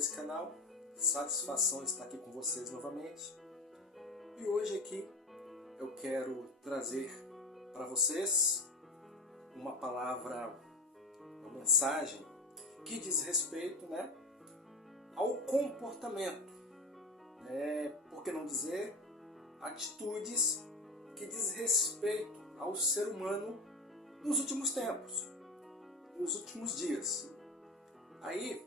esse canal. Satisfação estar aqui com vocês novamente. E hoje aqui eu quero trazer para vocês uma palavra, uma mensagem que diz respeito, ao comportamento. Por que não dizer atitudes que diz respeito ao ser humano nos últimos tempos, nos últimos dias. Aí,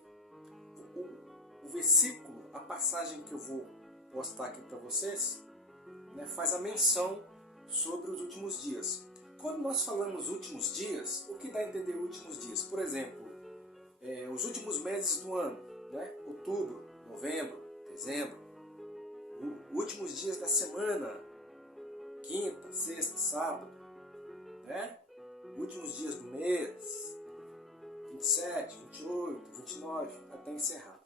o versículo, a passagem que eu vou postar aqui para vocês, faz a menção sobre os últimos dias. Quando nós falamos últimos dias, o que dá a entender últimos dias? Por exemplo, os últimos meses do ano, outubro, novembro, dezembro, últimos dias da semana, quinta, sexta, sábado, últimos dias do mês, 27, 28, 29, até encerrar.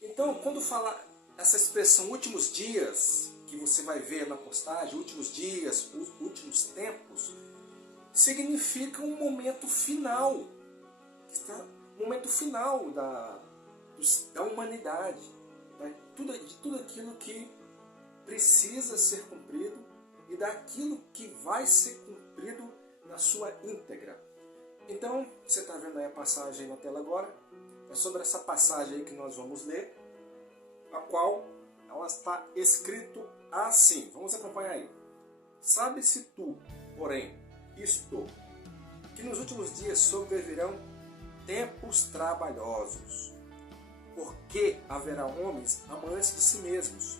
Então, quando fala essa expressão últimos dias, que você vai ver na postagem, últimos dias, últimos tempos, significa um momento final, momento final da humanidade, de tudo aquilo que precisa ser cumprido e daquilo que vai ser cumprido na sua íntegra. Então, você está vendo aí a passagem na tela agora, é sobre essa passagem aí que nós vamos ler, a qual ela está escrito assim. Vamos acompanhar aí. Sabe-se tu, porém, isto, que nos últimos dias sobrevirão tempos trabalhosos, porque haverá homens amantes de si mesmos,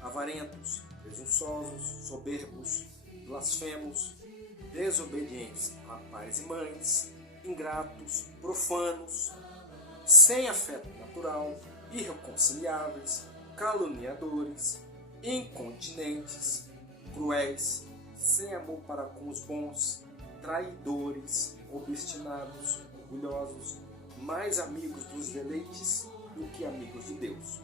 avarentos, presunçosos, soberbos, blasfemos, desobedientes a pais e mães, ingratos, profanos, sem afeto natural, irreconciliáveis, caluniadores, incontinentes, cruéis, sem amor para com os bons, traidores, obstinados, orgulhosos, mais amigos dos deleites do que amigos de Deus,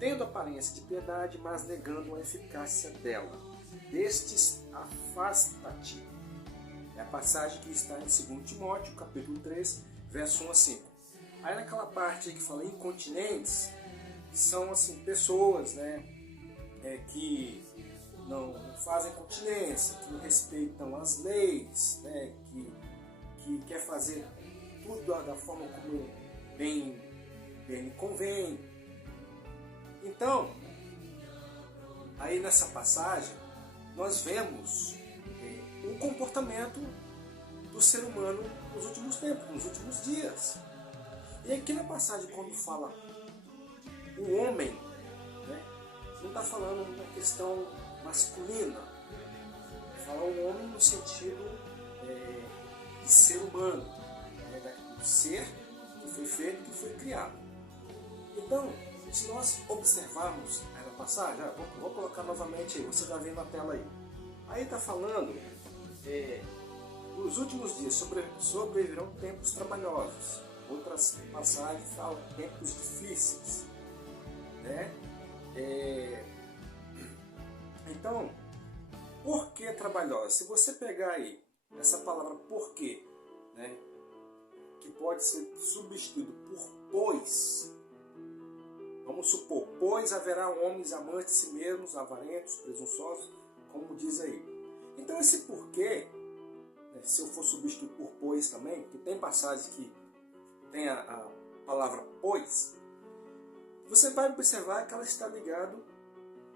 tendo aparência de piedade, mas negando a eficácia dela. Destes afasta-te. É a passagem que está em 2 Timóteo, capítulo 3, verso 1 a 5. Aí naquela parte aí que fala incontinentes, são pessoas que não fazem continência, que não respeitam as leis, que quer fazer tudo da forma como bem lhe convém. Então, aí nessa passagem, nós vemos o comportamento do ser humano nos últimos tempos, nos últimos dias. E aqui na passagem, quando fala o homem, não está falando uma questão masculina, fala o homem no sentido de ser humano, do ser que foi feito, que foi criado. Então, se nós observarmos aí na passagem, vou colocar novamente aí, você já vê na tela aí. Aí está falando, nos últimos dias sobrevirão tempos trabalhosos. Outras passagens falam tempos difíceis. Então, por que trabalhosa? Se você pegar aí essa palavra por quê, que pode ser substituído por pois, vamos supor, pois haverá homens amantes de si mesmos, avarentos, presunçosos, como diz aí. Então esse porquê, se eu for substituir por pois também, porque tem passagens que tem a palavra pois, você vai observar que ela está ligada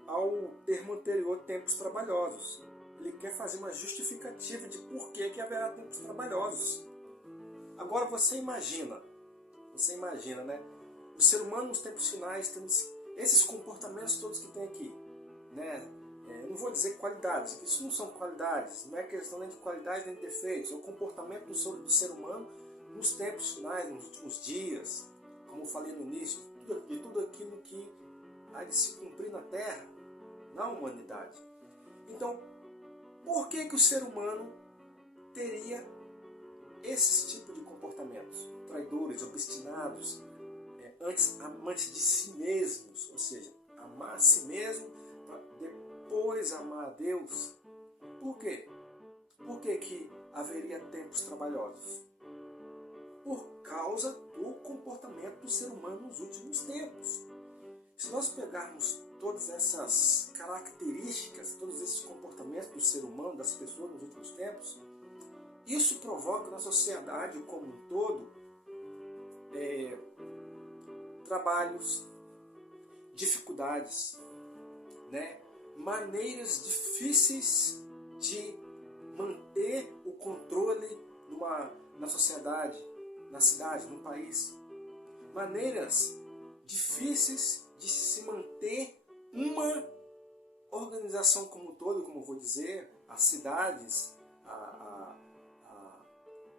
ao termo anterior, tempos trabalhosos. Ele quer fazer uma justificativa de por que haverá tempos trabalhosos. Agora você imagina, o ser humano nos tempos finais tendo esses comportamentos todos que tem aqui, eu não vou dizer qualidades, isso não são qualidades, não é questão nem de qualidade nem de defeitos, é o comportamento do ser humano nos tempos finais, nos últimos dias, como eu falei no início, de tudo aquilo que há de se cumprir na Terra, na humanidade. Então, por que o ser humano teria esse tipo de comportamentos? Traidores, obstinados, amantes de si mesmos, ou seja, amar a si mesmo para depois amar a Deus. Por quê? Por que haveria tempos trabalhosos? por causa do comportamento do ser humano nos últimos tempos. Se nós pegarmos todas essas características, todos esses comportamentos do ser humano, das pessoas nos últimos tempos, isso provoca na sociedade como um todo trabalhos, dificuldades, né? Maneiras difíceis de manter o controle na sociedade, na cidade, no país. Maneiras difíceis de se manter uma organização como um todo, como eu vou dizer, as cidades,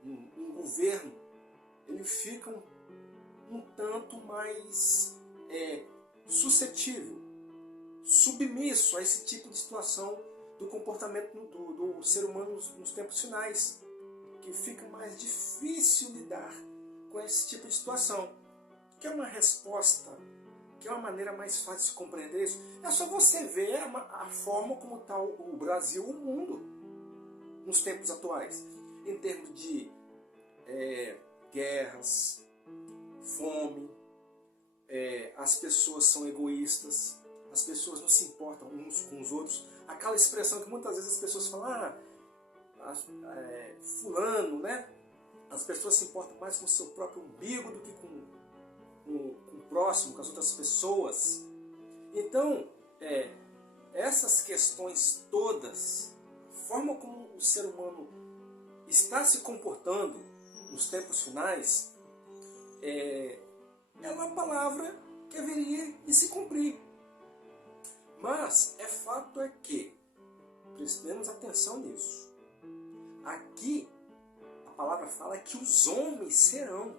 um governo, ele fica um tanto mais suscetível, submisso a esse tipo de situação do comportamento do ser humano nos tempos finais, que fica mais difícil lidar com esse tipo de situação. Que é uma resposta, que é uma maneira mais fácil de compreender isso. É só você ver a forma como está o Brasil, o mundo, nos tempos atuais, em termos de guerras, fome, as pessoas são egoístas, as pessoas não se importam uns com os outros. Aquela expressão que muitas vezes as pessoas falam, fulano, né? As pessoas se importam mais com o seu próprio umbigo do que com o próximo, com as outras pessoas. Então, essas questões todas, a forma como o ser humano está se comportando nos tempos finais, é uma palavra que haveria de se cumprir. Mas fato é que prestemos atenção nisso. Aqui a palavra fala que os homens serão.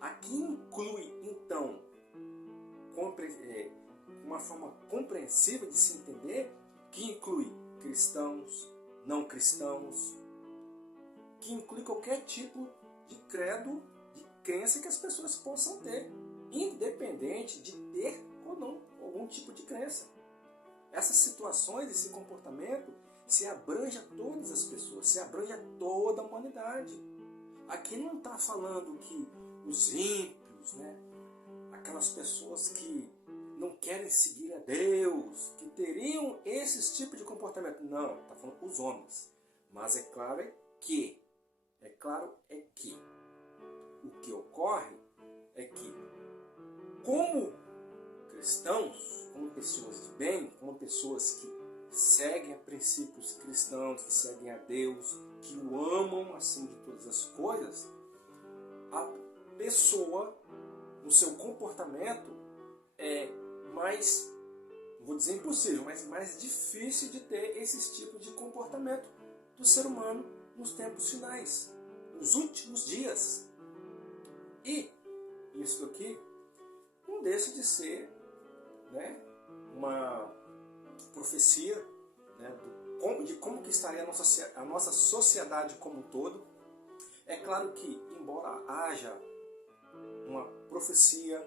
Aqui inclui, então, uma forma compreensível de se entender, que inclui cristãos, não cristãos, que inclui qualquer tipo de credo, de crença que as pessoas possam ter, independente de ter ou não algum tipo de crença. Essas situações, esse comportamento, se abrange a todas as pessoas, se abrange a toda a humanidade. Aqui não está falando que os ímpios, né, aquelas pessoas que não querem seguir a Deus, que teriam esse tipo de comportamento. Não, está falando os homens. Mas é claro que o que ocorre é que, como cristãos, como pessoas de bem, como pessoas que seguem a princípios cristãos, que seguem a Deus, que o amam acima de todas as coisas, a pessoa, no seu comportamento, é mais, não vou dizer impossível, mas mais difícil de ter esses tipos de comportamento do ser humano nos tempos finais, nos últimos dias. E isso aqui não deixa de ser, né, uma profecia, né, de como que estaria a nossa sociedade como um todo. É claro que, embora haja uma profecia,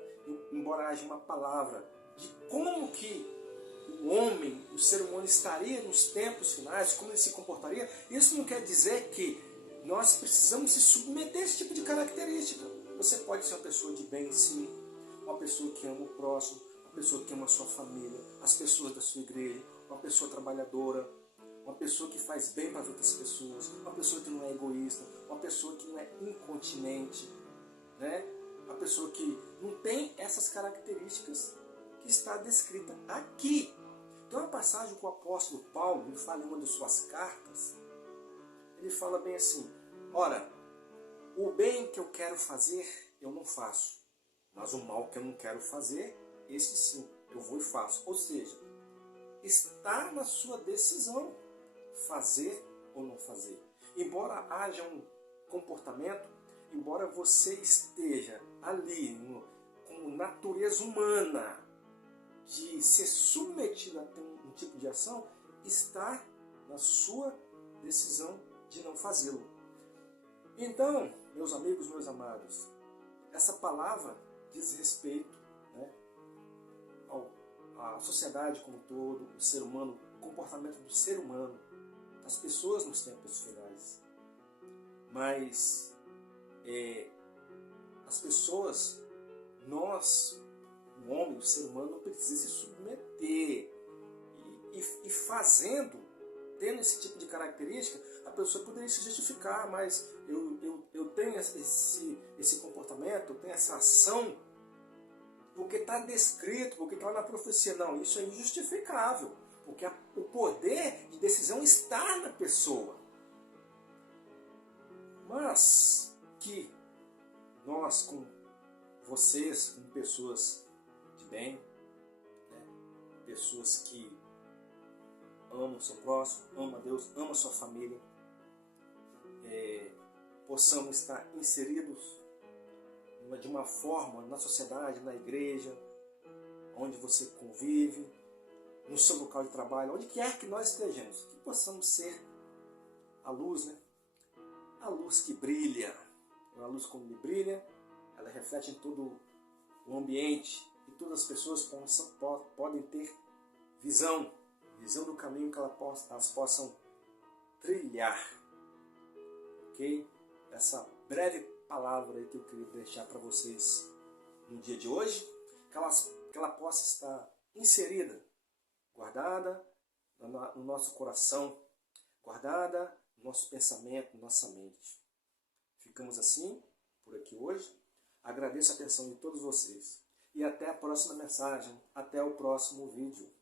embora haja uma palavra de como que o homem, o ser humano estaria nos tempos finais, como ele se comportaria, isso não quer dizer que nós precisamos se submeter a esse tipo de característica. Você pode ser uma pessoa de bem, sim, uma pessoa que ama o próximo, uma pessoa que ama a sua família, as pessoas da sua igreja, uma pessoa trabalhadora, uma pessoa que faz bem para as outras pessoas, uma pessoa que não é egoísta, uma pessoa que não é incontinente, né? Uma pessoa que não tem essas características que está descrita aqui. Tem uma passagem que o apóstolo Paulo, ele fala em uma de suas cartas, ele fala bem assim: ora, o bem que eu quero fazer, eu não faço, mas o mal que eu não quero fazer, esse sim, eu vou e faço. Ou seja, está na sua decisão fazer ou não fazer. Embora haja um comportamento, embora você esteja ali com natureza humana de ser submetido a ter um tipo de ação, está na sua decisão de não fazê-lo. Então, meus amigos, meus amados, essa palavra diz respeito, né, à sociedade como um todo, o ser humano, o comportamento do ser humano, das pessoas nos tempos finais. Mas as pessoas, nós, o homem, o ser humano, não precisa se submeter. E fazendo, tendo esse tipo de característica, a pessoa poderia se justificar, mas eu tenho esse comportamento, eu tenho essa ação, porque está descrito, porque está na profecia. Não, isso é injustificável, porque o poder de decisão está na pessoa. Mas que nós, com vocês, com pessoas de bem, né, pessoas que amam o seu próximo, amam a Deus, amam a sua família, possamos estar inseridos de uma forma na sociedade, na igreja, onde você convive, no seu local de trabalho, onde quer que nós estejamos, que possamos ser a luz, né? A luz que brilha. A luz, quando brilha, ela reflete em todo o ambiente e todas as pessoas podem ter visão do caminho que elas possam trilhar. Ok? Essa breve palavra aí que eu queria deixar para vocês no dia de hoje, que ela possa estar inserida, guardada no nosso coração, guardada no nosso pensamento, nossa mente. Ficamos assim, por aqui hoje. Agradeço a atenção de todos vocês. E até a próxima mensagem, até o próximo vídeo.